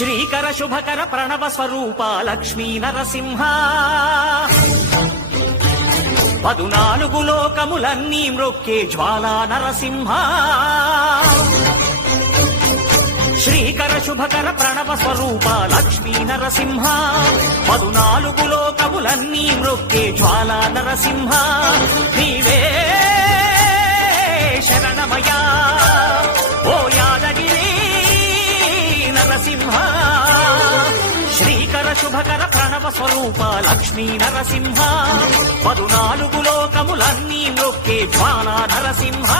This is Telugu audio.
శ్రీకర శుభకర ప్రణవ స్వరూప లక్ష్మీ నరసింహ 14 లోకములన్నీ మ్రొక్కే జ్వాలా నరసింహ శ్రీకర శుభకర ప్రణవ స్వరూప లక్ష్మీ నరసింహ 14 లోకములన్నీ మ్రొక్కే జ్వాలా నరసింహ నీవే శరణమయా ఓ యాదగిరి నరసింహ శ్రీకర శుభకర ప్రణవ స్వరూప లక్ష్మీ నరసింహ 14 లోకములన్నీ మ్రొక్కే జ్వాలా నరసింహ